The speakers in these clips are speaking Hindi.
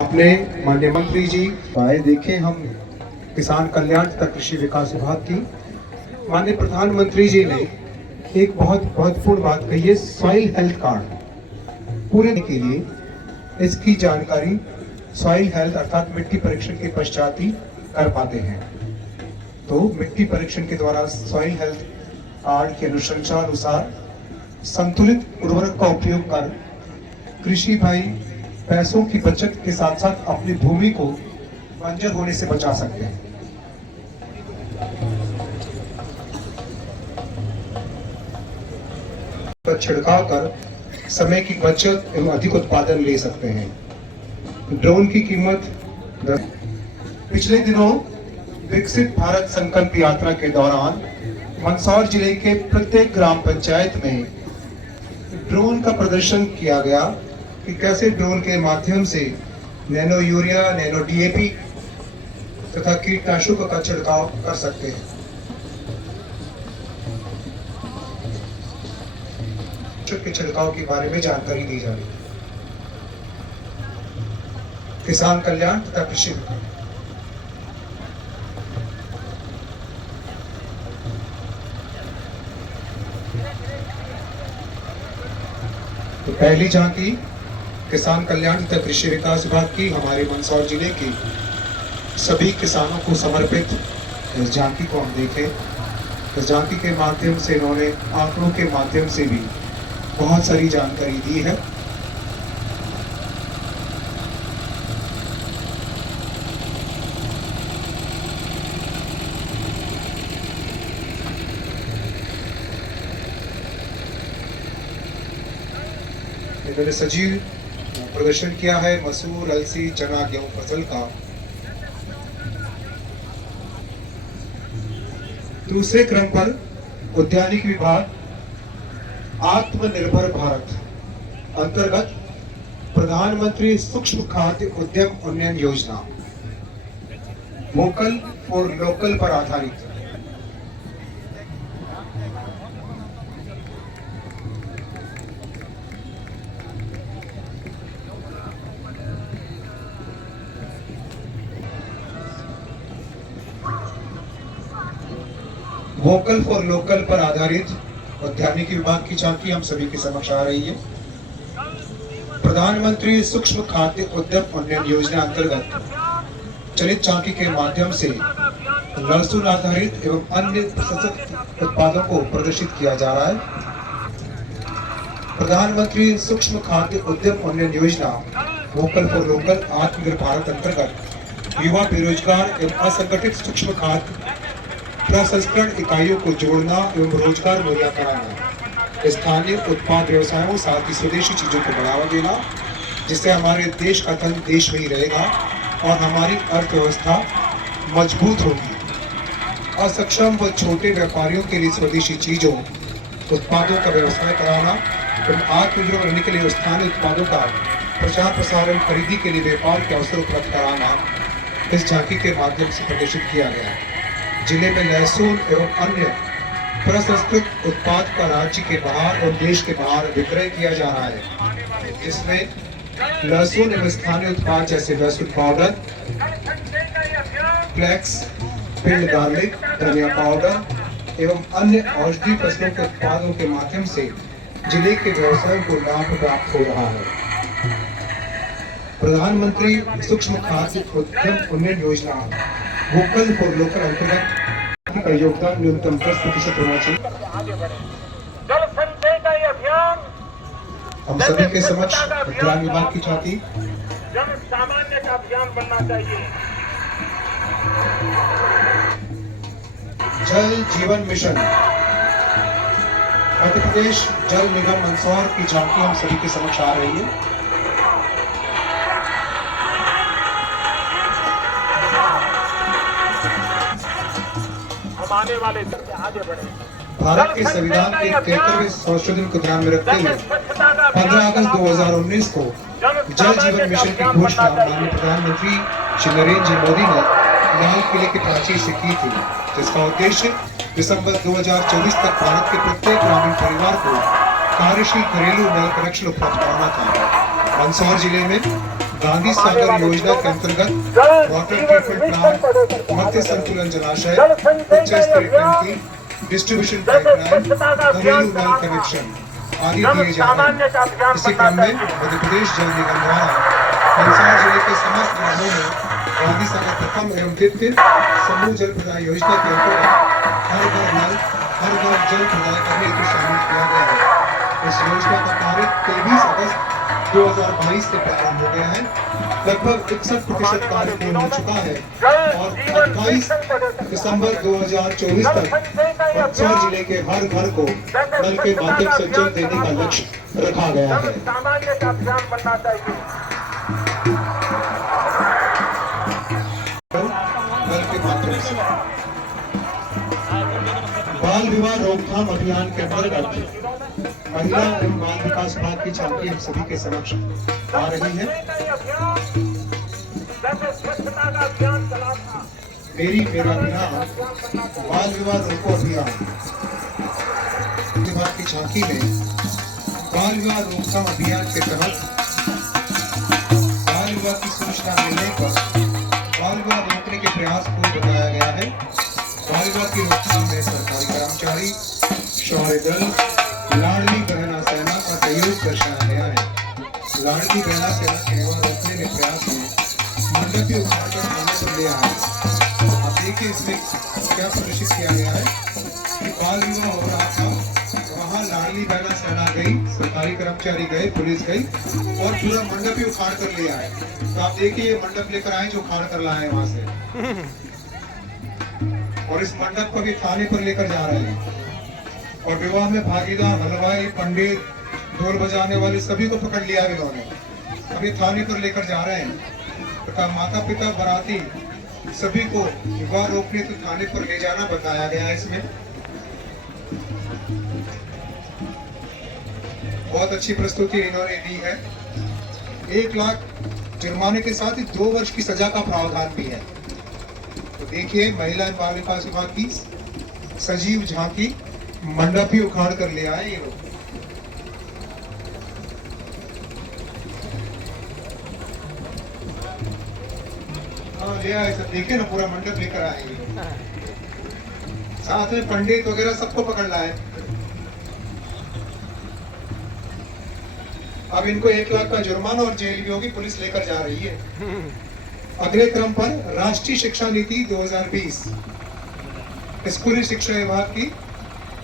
अपने माननीय मंत्री जी आए देखे हम किसान कल्याण तथा कृषि विकास विभाग की माननीय प्रधानमंत्री जी ने एक बहुत महत्वपूर्ण बात कही है। सॉइल हेल्थ कार्ड पूरे के लिए इसकी जानकारी सॉइल हेल्थ अर्थात मिट्टी परीक्षण के पश्चात ही कर पाते हैं। तो मिट्टी परीक्षण के द्वारा सॉइल हेल्थ कार्ड की अनुशंसा अनुसार संतुलित उर्वरक का उपयोग कर कृषि भाई पैसों की बचत के साथ साथ अपनी भूमि को बंजर होने से बचा सकते हैं। छिड़काव कर समय की बचत एवं अधिक उत्पादन ले सकते हैं। ड्रोन की कीमत पिछले दिनों विकसित भारत संकल्प यात्रा के दौरान मंदसौर जिले के प्रत्येक ग्राम पंचायत में ड्रोन का प्रदर्शन किया गया कि कैसे ड्रोन के माध्यम से नैनो यूरिया, नैनो डीएपी तथा कीटनाशकों का छिड़काव कर सकते हैं। के छिड़काव के बारे में जानकारी दी जा रही है। किसान कल्याण तथा कृषि तो पहली झांकी किसान कल्याण तथा कृषि विकास विभाग की हमारे मंदसौर जिले के सभी किसानों को समर्पित इस झांकी को हम देखें। इस झांकी के माध्यम से इन्होंने आंकड़ों के माध्यम से भी बहुत सारी जानकारी दी है। इन्होंने सजीव प्रदर्शन किया है मसूर, अलसी, चना, गेहूं फसल का। दूसरे क्रम पर उद्यानिकी विभाग आत्मनिर्भर भारत अंतर्गत प्रधानमंत्री सूक्ष्म खाद्य उद्यम उन्नयन योजना वोकल फॉर लोकल पर आधारित वोकल फॉर लोकल पर आधारित उद्यानिकी विभाग की झांकी हम सभी के समक्ष आ रही है। प्रधानमंत्री सूक्ष्म खाद्य उद्यम उन्नयन योजना अंतर्गत चलित झांकी के माध्यम से लहसुन आधारित एवं अन्य प्रसंस्कृत उत्पादों को प्रदर्शित किया जा रहा है। प्रधानमंत्री सूक्ष्म खाद्य उद्यम उन्नयन योजना वोकल फॉर लोकल आत्मनिर्भर भारत अंतर्गत युवा बेरोजगार एवं असंगठित सूक्ष्म खाद्य प्रसंस्करण इकाइयों को जोड़ना एवं रोजगार मुहैया कराना, स्थानीय उत्पाद व्यवसायों साथ ही स्वदेशी चीजों को बढ़ावा देना, जिससे हमारे देश का धन देश में ही रहेगा और हमारी अर्थव्यवस्था मजबूत होगी। असक्षम व छोटे व्यापारियों के लिए स्वदेशी चीजों उत्पादों का व्यवसाय कराना एवं आत्मनिर्भर बनने के लिए स्थानीय उत्पादों का प्रचार प्रसार एवं खरीदी के लिए व्यापार के अवसर उपलब्ध कराना इस झांकी के माध्यम से प्रदर्शित किया गया है। जिले में लहसुन एवं अन्य प्रसंस्कृत उत्पाद का राज्य के बाहर और देश के बाहर विक्रय किया जा रहा है, जिसमें लहसुन एवं स्थानीय उत्पाद जैसे लहसुन पाउडर, फ्लेक्स, पिल्ड गार्लिक, धनिया पाउडर एवं अन्य औषधि फसलों के उत्पादों के माध्यम से जिले के व्यवसायों को लाभ प्राप्त हो रहा है। प्रधानमंत्री सूक्ष्म खाद्य उद्यम उन्नयन योजना वोकल फॉर लोकल अंतर्गत का योगदान न्यूनतम 10% होना चाहिए। जल संचय का ये अभियान हम सभी के समक्ष ग्राम विभाग की झांकी जन सामान्य का अभियान बनना चाहिए। जल जीवन मिशन मध्य प्रदेश जल निगम मंदसौर की झांकी हम सभी के समक्ष आ रही है। आने वाले आगे बढ़े। भारत के संविधान के 73वें संशोधन को ध्यान में रखते हुए 15 अगस्त 2019 को जल जीवन मिशन की घोषणा माननीय प्रधानमंत्री श्री नरेंद्र जी मोदी ने लाल किले की प्राचीर से की थी, जिसका उद्देश्य दिसंबर 2024 तक भारत के प्रत्येक ग्रामीण परिवार को कार्यशील घरेलू नल कनेक्शन उपलब्ध कराना था। मंदसौर जिले में गांधी सागर योजना के अंतर्गत वाटर ट्रीटमेंट प्लांट, मत्स्य संतुलन जलाशय, उच्च स्तरीय टंकी, डिस्ट्रीब्यूशन पाइपलाइन, घरेलू नल कनेक्शन आदि दिए जा रहे हैं। इसी क्रम में मध्य प्रदेश जल निगम द्वारा मंदसौर जिले के समस्त ग्रामों में गांधी सागर प्रथम एवं द्वितीय समूह जल प्रदाय योजना के अंतर्गत हर घर नल, हर घर जल प्रदाय करने को शामिल किया गया है। इस योजना का कार्य 23 अगस्त 2022 से प्रारंभ हो गया है। लगभग 61% कार्य पूर्ण हो चुका है और 28 दिसंबर 2024 तक मंदसौर जिले के हर घर को नल के माध्यम से जल देने का लक्ष्य रखा गया है। सामान्य का अभियान बनना चाहिए। नल के माध्यम से बाल विवाह रोकथाम अभियान के अंतर्गत महिला एवं बाल विकास विभाग की झांकी हम सभी के समक्ष आ रही है। मेरी मेरा अभियान बाल विवाह रोको अभियान विभाग की झांकी में बाल विवाह रोकथाम अभियान के तहत बाल विवाह की सूचना मिलने पर बाल विवाह रोकने के प्रयास को बताया गया है। बाल विवाह की रोकथाम में सरकारी कर्मचारी, शौर्य दल, लाडली बहना सेना का सहयोग दर्शाया गया है। लाडली बहना सेना के विवाह रोकने के प्रयास में मंडपीय उद्घाटन होने पर लिया है। अब देखिए इसमें क्या प्रदर्शित किया गया है कि बाल विवाह हो रहा था, वहाँ लाडली बहना सेना गई, सरकारी कर्मचारी गए, पुलिस गई और पूरा मंडप ही उखाड़ कर लिया है। तो आप देखिए ये मंडप लेकर आए जो उखाड़ कर लाए वहां से, और इस मंडप को भी थाने पर लेकर जा रहे हैं। और विवाह में भागीदार हलवाई, पंडित, ढोल बजाने वाले सभी को पकड़ लिया इन्होंने, अभी थाने पर लेकर जा रहे हैं तथा माता पिता बाराती सभी को विवाह रोकने तो थाने पर ले जाना बताया गया है। इसमें बहुत अच्छी प्रस्तुति इन्होंने दी है। 1 लाख जुर्माने के साथ ही 2 वर्ष की सजा का प्रावधान भी है। तो देखिए महिला एवं बाल विकास विभाग की सजीव झांकी मंडप ही उखाड़ कर ले आए ये लोग। हाँ ले आए सब, देखिए ना पूरा मंडप लेकर आए, साथ में पंडित वगैरह सबको पकड़ लाए। अब इनको 1 लाख का जुर्माना और जेल भी होगी, पुलिस लेकर जा रही है। अगले क्रम पर राष्ट्रीय शिक्षा नीति 2020 स्कूली शिक्षा विभाग की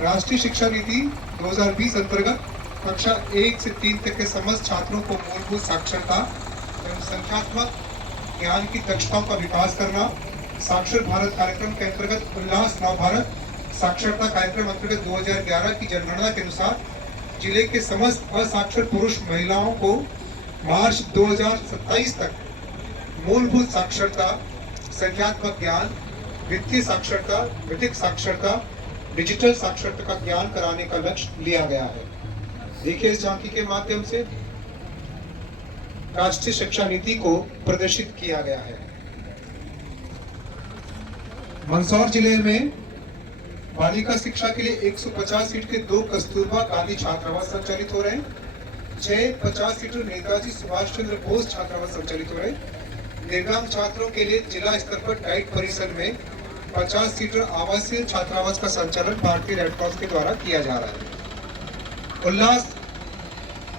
राष्ट्रीय शिक्षा नीति 2020 अंतर्गत कक्षा 1 से 3 तक के समस्त छात्रों को मूलभूत साक्षरता एवं संख्यात्मक ज्ञान की दक्षताओं का विकास करना। साक्षर भारत कार्यक्रम के अंतर्गत उल्लास नव भारत साक्षरता कार्यक्रम अंतर्गत 2011 की जनगणना के अनुसार जिले के समस्त असाक्षर पुरुष महिलाओं को मार्च 2027 तक मूलभूत साक्षरता, संख्यात्मक ज्ञान, वित्तीय साक्षरता, विधिक साक्षरता, डिजिटल साक्षरता का ज्ञान कराने का लक्ष्य लिया गया है। देखिए इस झांकी के माध्यम से राष्ट्रीय शिक्षा नीति को प्रदर्शित किया गया है। मंदसौर जिले में बालिका शिक्षा के लिए 150 सीट के 2 कस्तूरबा गांधी छात्रावास संचालित हो रहे हैं। 6 50 सीटर नेताजी सुभाष चंद्र बोस छात्रावास संचालित हो रहे हैं। दिव्यांग छात्रों के लिए जिला स्तर पर डाइट परिसर में 50 सीटर आवासीय छात्रावास का संचालन भारतीय रेड क्रॉस के द्वारा किया जा रहा है। उल्लास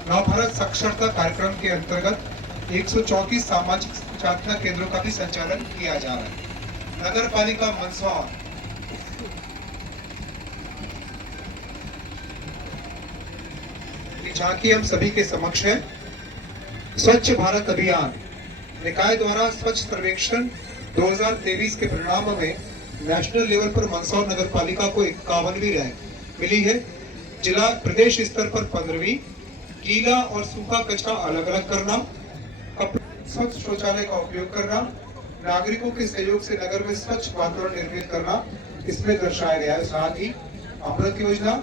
नवभारत साक्षरता कार्यक्रम के अंतर्गत 134 सामाजिक साक्षरता केंद्रों का भी संचालन किया जा रहा है। नगर पालिका मंदसौर झांकी हम सभी के समक्ष है। स्वच्छ भारत अभियान निकाय द्वारा स्वच्छ सर्वेक्षण 2023 के परिणाम में नेशनल लेवल पर मंदसौर नगर पालिका को 51वीं रैंक मिली है। जिला प्रदेश स्तर पर 15वीं। गीला और सूखा कचरा अलग अलग करना, स्वच्छ शौचालय का उपयोग करना, नागरिकों के सहयोग से नगर में स्वच्छ वातावरण निर्मित करना इसमें दर्शाया गया है। साथ ही अमृत योजना,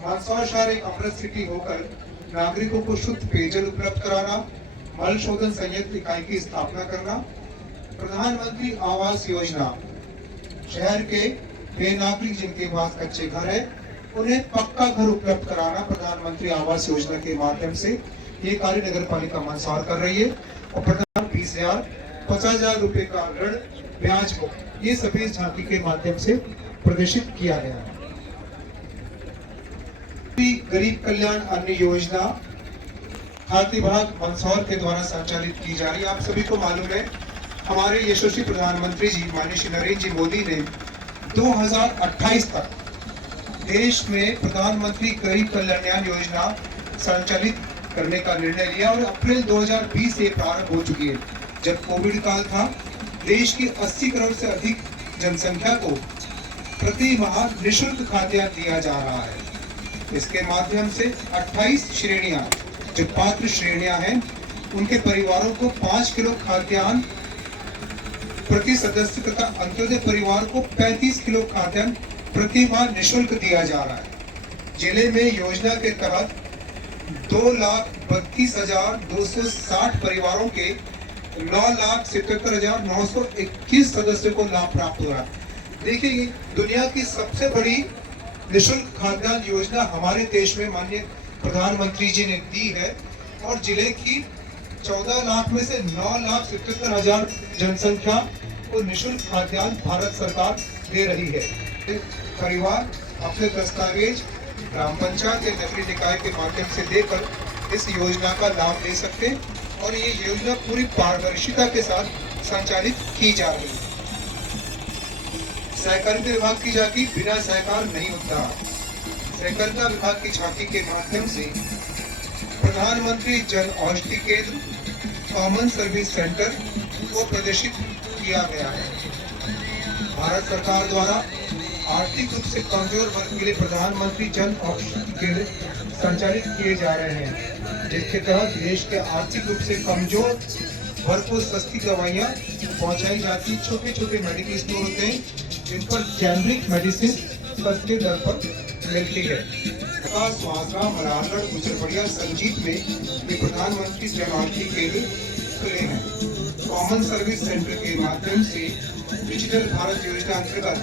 मंदसौर शहर एक अमृत सिटी होकर नागरिकों को शुद्ध पेयजल उपलब्ध कराना, मल शोधन संयंत्र इकाई की स्थापना करना, प्रधानमंत्री आवास योजना, शहर के वे नागरिक जिनके पास कच्चे घर है उन्हें पक्का घर उपलब्ध कराना प्रधानमंत्री आवास योजना के माध्यम से ये कार्य नगर पालिका मंदसौर कर रही है। और 20,000, 50,000 रुपए का ऋण ब्याज मुक्त, ये सभी इस झांकी के माध्यम से प्रदर्शित किया गया है। गरीब कल्याण अन्न योजना खाद्य विभाग मंदसौर के द्वारा संचालित की जा रही है। आप सभी को मालूम है, हमारे यशस्वी प्रधानमंत्री जी माननीय श्री नरेंद्र जी मोदी ने 2028 तक देश में प्रधानमंत्री गरीब कल्याण योजना संचालित करने का निर्णय लिया और अप्रैल 2020 से प्रारंभ हो चुकी है। जब कोविड काल था, देश की 80 करोड़ से अधिक जनसंख्या को प्रति माह निःशुल्क खाद्यान्न दिया जा रहा है। इसके माध्यम से 28 श्रेणियां, जो पात्र श्रेणियां हैं, उनके परिवारों को 5 किलो खाद्यान्न प्रति सदस्य तथा अंत्योदय परिवार को 35 किलो खाद्यान्न प्रति माह निःशुल्क दिया जा रहा है। जिले में योजना के तहत 2,32,260 परिवारों के 9,77,921 सदस्यों को लाभ प्राप्त हो रहा है। देखिए, दुनिया की सबसे बड़ी निःशुल्क खाद्यान्न योजना हमारे देश में माननीय प्रधानमंत्री जी ने दी है और जिले की 14 लाख में से 9,77,000 जनसंख्या को निःशुल्क खाद्यान्न भारत सरकार दे रही है। परिवार अपने दस्तावेज ग्राम पंचायत या नगरीय निकाय के माध्यम से देकर इस योजना का लाभ ले सकते हैं और ये योजना पूरी पारदर्शिता के साथ संचालित की जा रही है। सहकारिता विभाग की झांकी बिना सहकार नहीं होता। सहकारिता विभाग की झांकी के माध्यम से प्रधानमंत्री जन औषधि केंद्र, कॉमन सर्विस सेंटर को प्रदर्शित किया गया है। भारत सरकार द्वारा आर्थिक रूप से कमजोर वर्ग के लिए प्रधानमंत्री जन औषधि केंद्र संचालित किए जा रहे हैं, जिसके तहत देश के आर्थिक रूप से कमजोर वर्ग को सस्ती दवाइयाँ पहुंचाई जाती। छोटे छोटे मेडिकल स्टोर होते हैं जिन पर जेनरिक मेडिसिन सस्ते दर पर मिलती है। स्वागरा, मलारगढ़, गुजरबड़िया, संजीत में ये प्रधानमंत्री जन औषधि केंद्र खुले हैं। कॉमन सर्विस सेंटर के माध्यम से डिजिटल भारत योजना अंतर्गत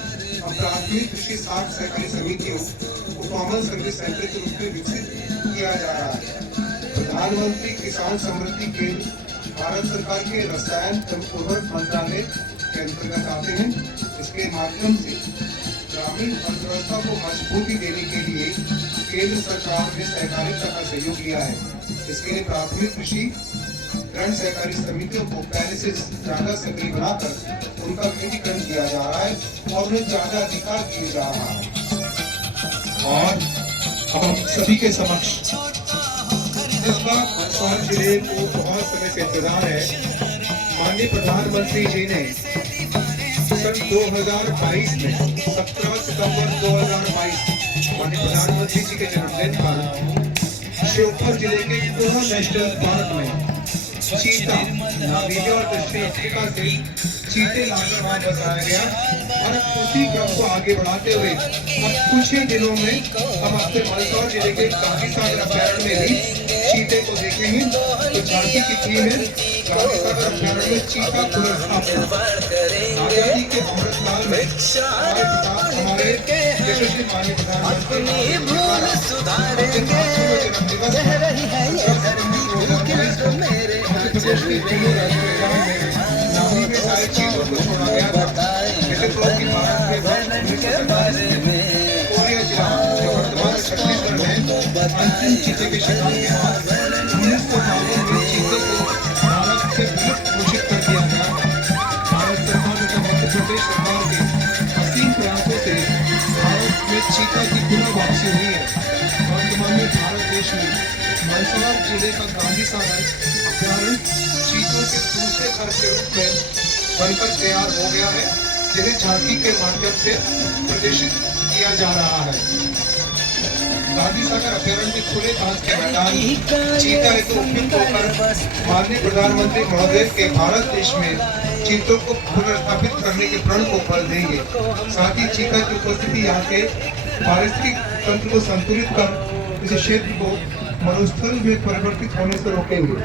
प्राथमिक कृषि साख सहकारी समितियों को कॉमन सर्विस सेंटर के रूप में विकसित किया जा रहा है। प्रधानमंत्री किसान समृद्धि केंद्र भारत सरकार के रसायन एवं उर्वरक मंत्रालय के अंतर्गत आते हैं। इसके माध्यम से ग्रामीण अर्थव्यवस्था को मजबूती देने के लिए केंद्र सरकार ने सहकारिता का सहयोग लिया है। इसके लिए प्राथमिक कृषि ऋण सहकारी समितियों को पहले से ज्यादा सक्रिय बनाकर उनका विलीनीकरण किया जा रहा है और उन्हें ज्यादा अधिकार दिए जा रहा है। और हम सभी के समक्ष इस बार मंदसौर जिले को बहुत समय से इंतजार है। माननीय प्रधानमंत्री जी ने सन 2022 में 17 सितंबर 2022 माननीय प्रधानमंत्री जी के जन्मदिन पर श्योपुर जिले के कोहा नेशनल पार्क में चीता, नामीबिया और दक्षिण अफ्रीका से चीते लाकर वहां बसाया गया और उसी क्रम को आगे बढ़ाते हुए अब कुछ ही दिनों में हम अपने मंदसौर जिले के काफी सागर अभ्यारण्य में भी चीते को देखेंगे। तो झांकी की टीम है काफी सागर अभ्यारण्य में चीता पुनर्स्थापना। आजादी के अमृतकाल में हमारे यशस्वी माननीय प्रधानमंत्री नामी में सारे चीजों को छोड़ा गया था। जैसे तो कि भारत में कोरिया जिला जो वर्तमान छत्तीसगढ़ में अंतिम चीते के शिकार के बाद 1992 में चीते को भारत से विलुप्त घोषित कर दिया गया। भारत सरकार तथा मध्य प्रदेश सरकार के असीम प्रयासों से भारत में चीता की पुनः वापसी हुई है। वर्तमान में भारत देश में मंदसौर जिले का गांधी सागर अभ्यारण्य चीतों के दूसरे घर के रूप में बनकर तैयार हो गया है, जिन्हें झांकी के माध्यम से प्रदर्शित किया जा रहा है। गांधी सागर अभ्यारण्य में खुले घास के मैदान चीता हेतु उपयुक्त होकर माननीय प्रधानमंत्री महोदय के भारत देश में चीतों को पुनर्स्थापित करने के प्रण को बल देंगे। साथ ही चीता की उपस्थिति यहाँ के पारिस्थितिक तंत्र को संतुलित कर इस क्षेत्र को मरुस्थल में परिवर्तित होने से रोकेंगे।